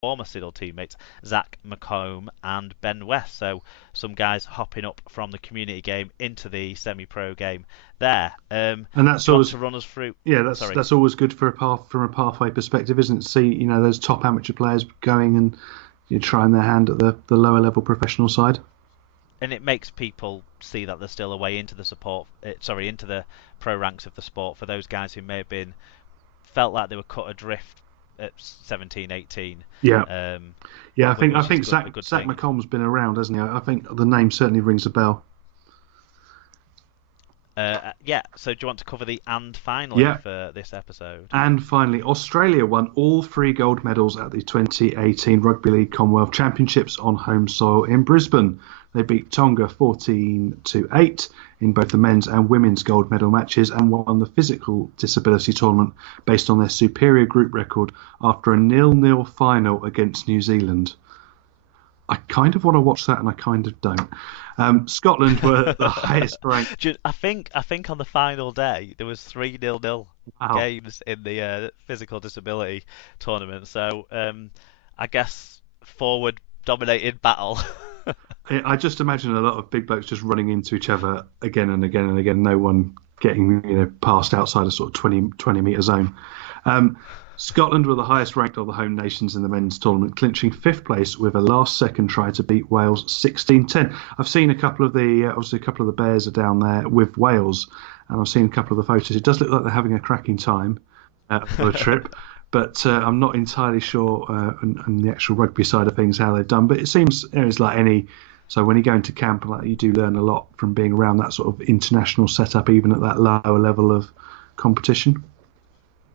former Siddle teammates Zach McComb and Ben West. So some guys hopping up from the community game into the semi-pro game there. And Do that's you want always to run us through? yeah, Sorry. that's always good for a path from a pathway perspective, isn't it? See, those top amateur players going and trying their hand at the lower level professional side. And it makes people see that there's still a way into the into the pro ranks of the sport for those guys who may have felt like they were cut adrift at 17, 18. Yeah, yeah. I Which is think a good Zach thing. McComb's been around, hasn't he? I think the name certainly rings a bell. Yeah, so do you want to cover the and finally Yeah, for this episode? and finally, Australia won all 3 gold medals at the 2018 Rugby League Commonwealth Championships on home soil in Brisbane. They beat Tonga 14-8 in both the men's and women's gold medal matches and won the physical disability tournament based on their superior group record after a 0-0 final against New Zealand. I kind of want to watch that and I kind of don't. Scotland were the highest ranked. I think on the final day there was 3-0 Wow. games in the physical disability tournament. So I guess forward dominated battle. I just imagine a lot of big blokes just running into each other again and again and again. No one getting past outside a sort of 20 metre zone. Scotland were the highest ranked of the home nations in the men's tournament, clinching 5th place with a last-second try to beat Wales 16-10. I've seen a couple of the Bears are down there with Wales, and I've seen a couple of the photos. It does look like they're having a cracking time for the trip, but I'm not entirely sure on the actual rugby side of things how they've done. But it seems it's like any. So when you go into camp, you do learn a lot from being around that sort of international setup, even at that lower level of competition.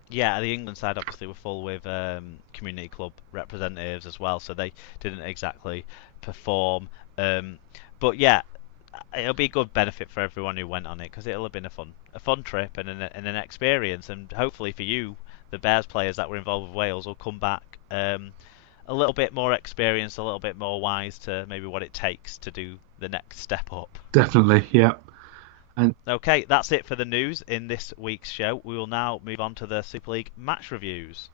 Yeah, the England side obviously were full with community club representatives as well, so they didn't exactly perform. But yeah, it'll be a good benefit for everyone who went on it because it'll have been a fun trip and an experience, and hopefully for you, the Bears players that were involved with Wales will come back a little bit more experienced, a little bit more wise to maybe what it takes to do the next step up. Definitely, yeah. And Okay, that's it for the news in this week's show. We will now move on to the Super League match reviews.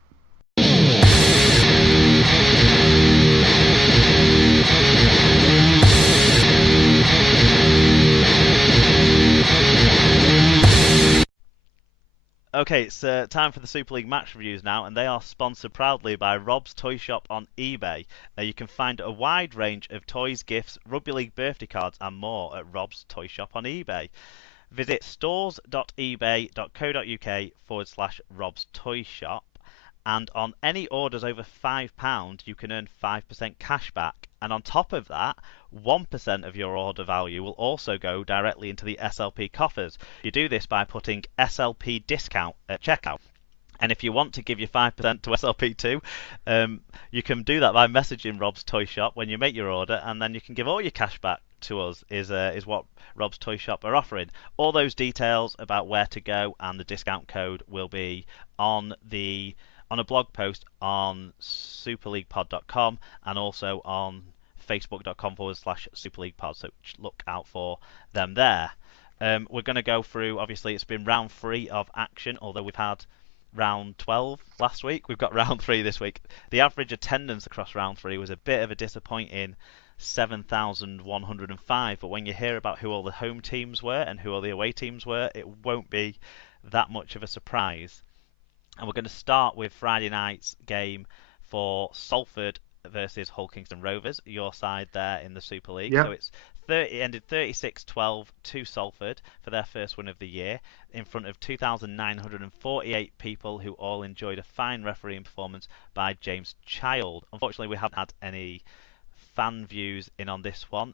Okay, it's time for the Super League match reviews now, and they are sponsored proudly by Rob's Toy Shop on eBay. You can find a wide range of toys, gifts, rugby league birthday cards, and more at Rob's Toy Shop on eBay. Visit stores.ebay.co.uk/Rob's Toy Shop, and on any orders over £5, you can earn 5% cash back. And on top of that, 1% of your order value will also go directly into the SLP coffers. You do this by putting SLP discount at checkout. And if you want to give your 5% to SLP too, you can do that by messaging Rob's Toy Shop when you make your order, and then you can give all your cash back to us, is what Rob's Toy Shop are offering. All those details about where to go and the discount code will be on a blog post on superleaguepod.com and also on facebook.com/superleaguepod, so look out for them there. We're going to go through, obviously it's been round 3 of action, although we've had round 12 last week. We've got round 3 this week. The average attendance across round 3 was a bit of a disappointing 7,105, but when you hear about who all the home teams were and who all the away teams were, it won't be that much of a surprise. And we're going to start with Friday night's game for Salford versus Hull Kingston Rovers, your side there in the Super League. yeah, So it ended 36-12 to Salford for their first win of the year in front of 2,948 people who all enjoyed a fine refereeing performance by James Child. Unfortunately, we haven't had any fan views in on this one.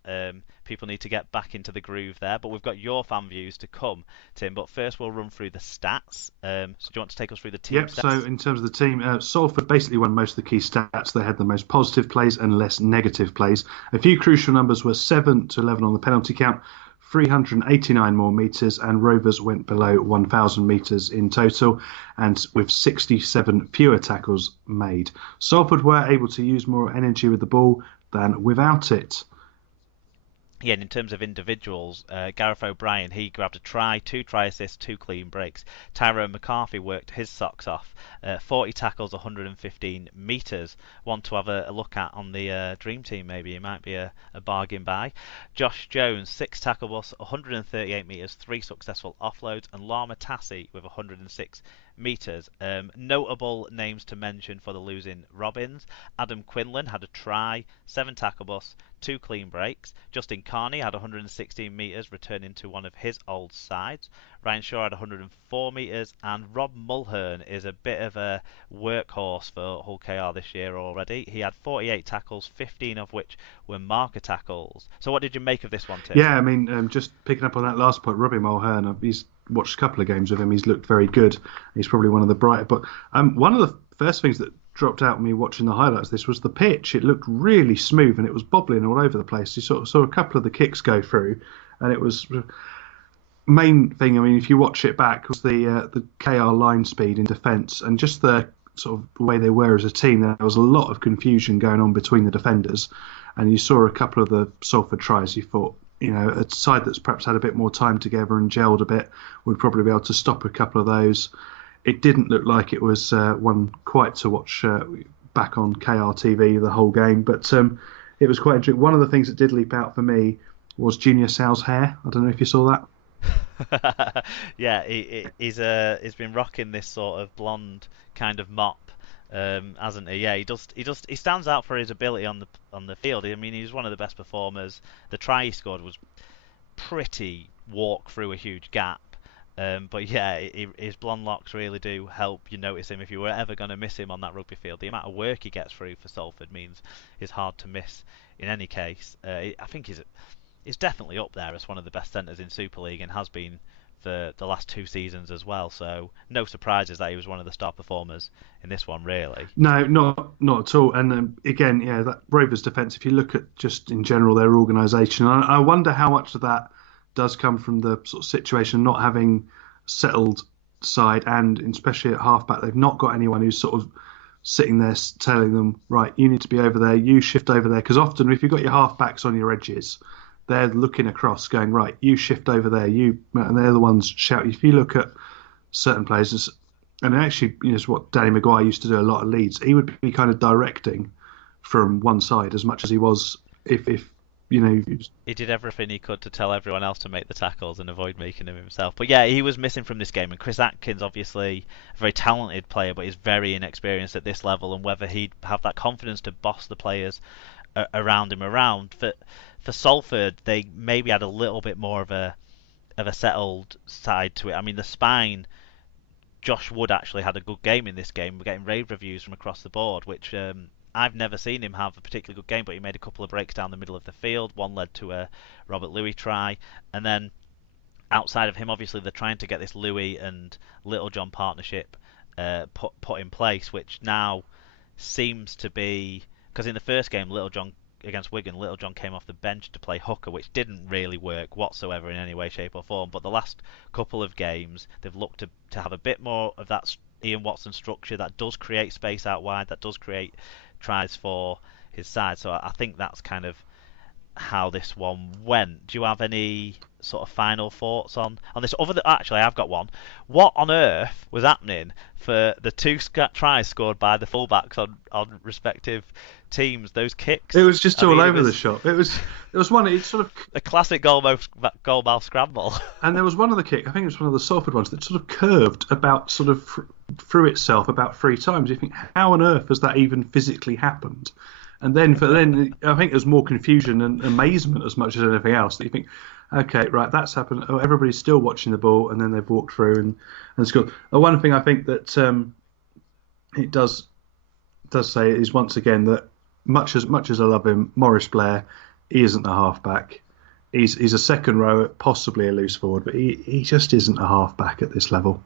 People need to get back into the groove there, but we've got your fan views to come, Tim. But first we'll run through the stats. So do you want to take us through the team yep. stats? So in terms of the team, Salford basically won most of the key stats. They had the most positive plays and less negative plays. A few crucial numbers were 7-11 on the penalty count, 389 more metres, and Rovers went below 1,000 metres in total, and with 67 fewer tackles made. Salford were able to use more energy with the ball than without it. Yeah, and in terms of individuals, Gareth O'Brien, he grabbed a try, 2 try assists, 2 clean breaks. Tyrone McCarthy worked his socks off, 40 tackles, 115 metres. One to have a look at on the Dream Team, maybe. It might be a bargain buy. Josh Jones, 6 tackle-busts, 138 metres, 3 successful offloads. And Lama Tassi with 106 metres. Notable names to mention for the losing Robins. Adam Quinlan had a try, 7 tackle-busts, 2 clean breaks. Justin Carney had 116 metres, returning to one of his old sides. Ryan Shaw had 104 metres, and Rob Mulhern is a bit of a workhorse for Hull KR this year already. He had 48 tackles, 15 of which were marker tackles. So what did you make of this one, Tim? Yeah, I mean, just picking up on that last point, Robbie Mulhern, he's watched a couple of games with him. He's looked very good. He's probably one of the brighter. But one of the first things that dropped out me watching the highlights of this was the pitch. It looked really smooth and it was bobbling all over the place. You sort of saw a couple of the kicks go through, and it was main thing. I mean, if you watch it back, was the KR line speed in defence and just the sort of way they were as a team. There was a lot of confusion going on between the defenders, and you saw a couple of the Salford tries. You thought, you know, a side that's perhaps had a bit more time together and gelled a bit would probably be able to stop a couple of those. It didn't look like it was one quite to watch back on KR TV the whole game, but it was quite interesting. One of the things that did leap out for me was Junior Sal's hair. I don't know if you saw that. Yeah, he's been rocking this sort of blonde kind of mop, hasn't he? Yeah, he stands out for his ability on the field. I mean, he's one of the best performers. The try he scored was pretty walk through a huge gap. But yeah, his blonde locks really do help you notice him if you were ever going to miss him on that rugby field. The amount of work he gets through for Salford means it's hard to miss in any case. I think he's definitely up there as one of the best centres in Super League and has been for the last 2 seasons as well. So no surprises that he was one of the star performers in this one, really. No, not at all. And again, yeah, that Rovers defence, if you look at just in general their organisation, I wonder how much of that does come from the sort of situation not having settled side, and especially at halfback, they've not got anyone who's sort of sitting there telling them, right, you need to be over there, you shift over there. Because often if you've got your halfbacks on your edges, they're looking across going, right, you shift over there, and they're the ones shouting. If you look at certain places, and actually, you know, it's what Danny Maguire used to do a lot of Leeds, he would be kind of directing from one side as much as he was if you know, he did everything he could to tell everyone else to make the tackles and avoid making them himself. But yeah, he was missing from this game. And Chris Atkins, obviously a very talented player, but he's very inexperienced at this level. And whether he'd have that confidence to boss the players around him around. For Salford, they maybe had a little bit more of a settled side to it. I mean, the spine, Josh Wood actually had a good game in this game. We're getting rave reviews from across the board, which I've never seen him have a particularly good game, but he made a couple of breaks down the middle of the field. One led to a Robert Louis try, and then outside of him, obviously they're trying to get this Louis and Littlejohn partnership put in place, which now seems to be, because in the first game, Littlejohn against Wigan, Littlejohn came off the bench to play hooker, which didn't really work whatsoever in any way, shape or form. But the last couple of games, they've looked to have a bit more of that Ian Watson structure that does create space out wide, that does create tries for his side. So I think that's kind of how this one went. Do you have any sort of final thoughts on this? Actually, I've got one. What on earth was happening for the 2 tries scored by the fullbacks on respective teams? Those kicks. It was just all over the shop. It was one. It's sort of a classic goalmouth scramble. And there was one of the kick. I think it was one of the Salford ones that sort of curved about sort of through itself about 3 times. You think, how on earth has that even physically happened? And then I think there's more confusion and amazement as much as anything else. That you think, okay, right, that's happened. Oh, everybody's still watching the ball, and then they've walked through and scored. One thing I think that it does say is, once again, that much as I love him, Maurice Blair, he isn't a halfback. He's a second row, possibly a loose forward, but he just isn't a halfback at this level.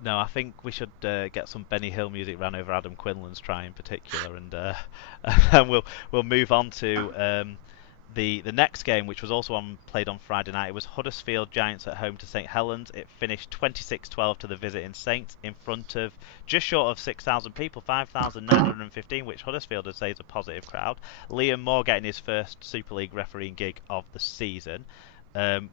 No, I think we should get some Benny Hill music ran over Adam Quinlan's try in particular, and we'll move on to the next game, which was also played on Friday night, it was Huddersfield Giants at home to St Helens. It finished 26-12 to the visiting Saints in front of just short of 6,000 people, 5,915, which Huddersfield would say is a positive crowd. Liam Moore getting his first Super League refereeing gig of the season.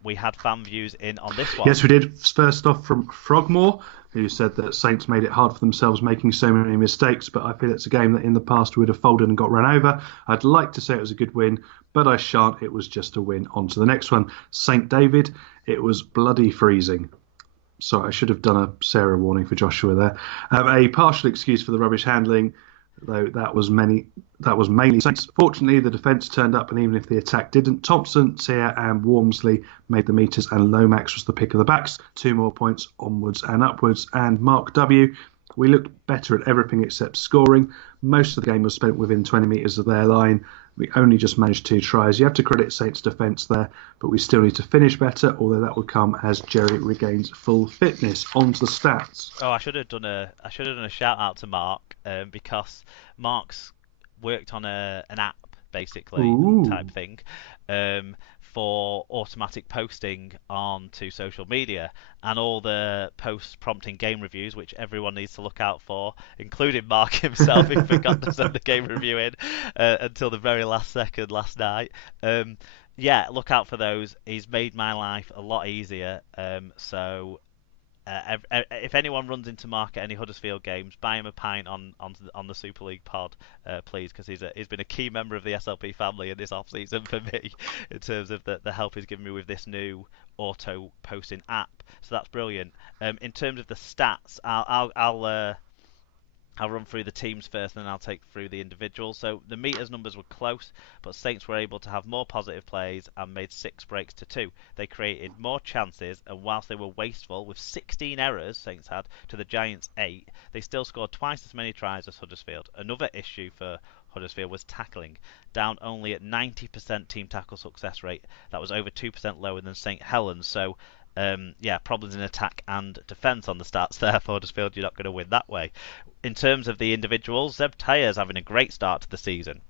We had fan views in on this one. Yes, we did. First off from Frogmore, who said that Saints made it hard for themselves, making so many mistakes, but I feel it's a game that in the past would have folded and got run over. I'd like to say it was a good win, but I shan't. It was just a win. On to the next one. St David, it was bloody freezing. Sorry, I should have done a Sarah warning for Joshua there. A partial excuse for the rubbish handling, though that was mainly Saints. Fortunately, the defence turned up, and even if the attack didn't, Thompson, Sear and Wormsley made the meters, and Lomax was the pick of the backs. 2 more points onwards and upwards. And Mark W, we looked better at everything except scoring. Most of the game was spent within 20 metres of their line. We only just managed 2 tries. You have to credit Saints' defence there, but we still need to finish better, although that will come as Jerry regains full fitness. On to the stats. Oh, I should have done a shout out to Mark, because Mark's worked on an app basically. Ooh. Type thing, for automatic posting onto social media, and all the posts prompting game reviews, which everyone needs to look out for, including Mark himself, who forgot to send the game review in until the very last second last night. Yeah, look out for those. He's made my life a lot easier. So if anyone runs into Mark at any Huddersfield games, buy him a pint on the Super League pod, please, because he's been a key member of the SLP family in this off season for me, in terms of the help he's given me with this new auto posting app. So that's brilliant. In terms of the stats, I'll run through the teams first, and then I'll take through the individuals. So the meters numbers were close, but Saints were able to have more positive plays and made 6 breaks to 2. They created more chances, and whilst they were wasteful, with 16 errors Saints had to the Giants' 8, they still scored twice as many tries as Huddersfield. Another issue for Huddersfield was tackling, down only at 90% team tackle success rate. That was over 2% lower than St Helens. So problems in attack and defence on the stats there for Huddersfield. You're not going to win that way. In terms of the individuals, Zeb Tyer's having a great start to the season.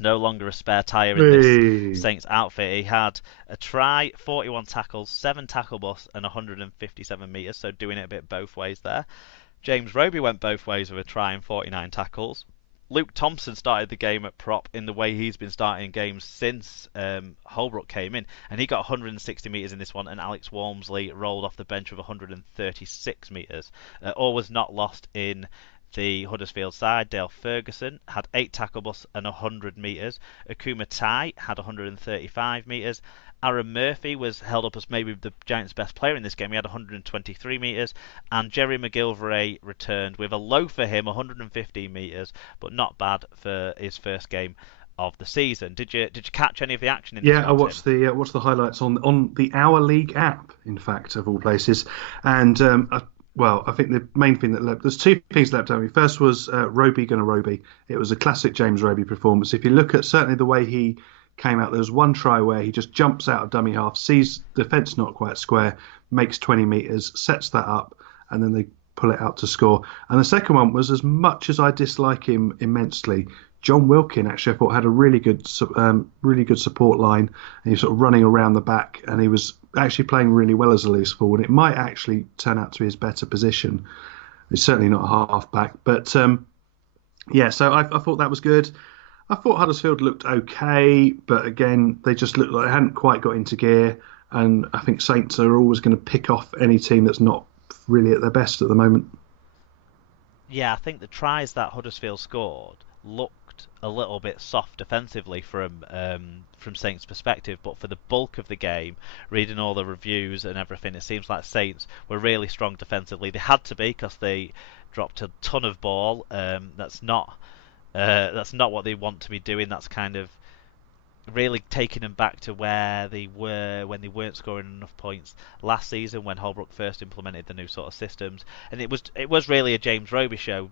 No longer a spare tyre in this Saints outfit. He had a try, 41 tackles, 7 tackle busts, and 157 metres, so doing it a bit both ways there. James Roby went both ways with a try and 49 tackles. Luke Thompson started the game at prop in the way he's been starting games since Holbrook came in, and he got 160 metres in this one, and Alex Wormsley rolled off the bench with 136 metres. All was not lost in the Huddersfield side. Dale Ferguson had 8 tackle busts and 100 metres. Akuma Tai had 135 metres. Aaron Murphy was held up as maybe the Giants' best player in this game. He had 123 metres. And Jerry McGilvray returned with a low for him, 115 metres, but not bad for his first game of the season. Did you catch any of the action in this? Yeah, I watched the highlights on the Our League app, in fact, of all places. And I think the main thing there's 2 things that leapt at me. First was Roby gonna Roby. It was a classic James Roby performance. If you look at certainly the way he came out, there was one try where he just jumps out of dummy half, sees the fence not quite square, makes 20 metres, sets that up, and then they pull it out to score. And the second one was, as much as I dislike him immensely, John Wilkin actually I thought had a really good support line, and he was sort of running around the back, and he was actually playing really well as a loose forward. It might actually turn out to be his better position. It's certainly not a half back, but so I thought that was good. I thought Huddersfield looked okay, but again, they just looked like they hadn't quite got into gear, and I think Saints are always going to pick off any team that's not really at their best at the moment. Yeah, I think the tries that Huddersfield scored looked a little bit soft defensively from Saints' perspective, but for the bulk of the game, reading all the reviews and everything, it seems like Saints were really strong defensively. They had to be, because they dropped a ton of ball. That's not what they want to be doing. That's kind of really taking them back to where they were when they weren't scoring enough points last season, when Holbrook first implemented the new sort of systems. And it was really a James Roby show,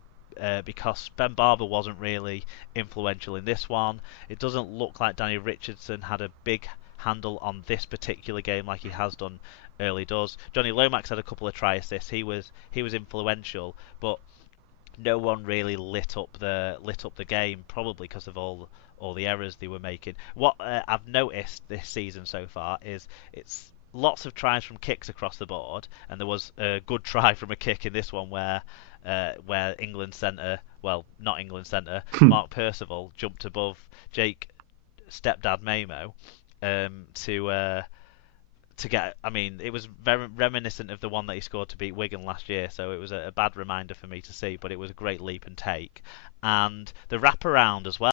because Ben Barber wasn't really influential in this one. It doesn't look like Danny Richardson had a big handle on this particular game like he has done early doors. Johnny Lomax had a couple of try assists. He was influential, but no one really lit up the game, probably because of all the errors they were making. What I've noticed this season so far is it's lots of tries from kicks across the board, and there was a good try from a kick in this one where England centre, well, not England centre, Mark Percival jumped above Jake stepdad Mamo to get. I mean, it was very reminiscent of the one that he scored to beat Wigan last year, so it was a bad reminder for me to see. But it was a great leap and take, and the wraparound as well.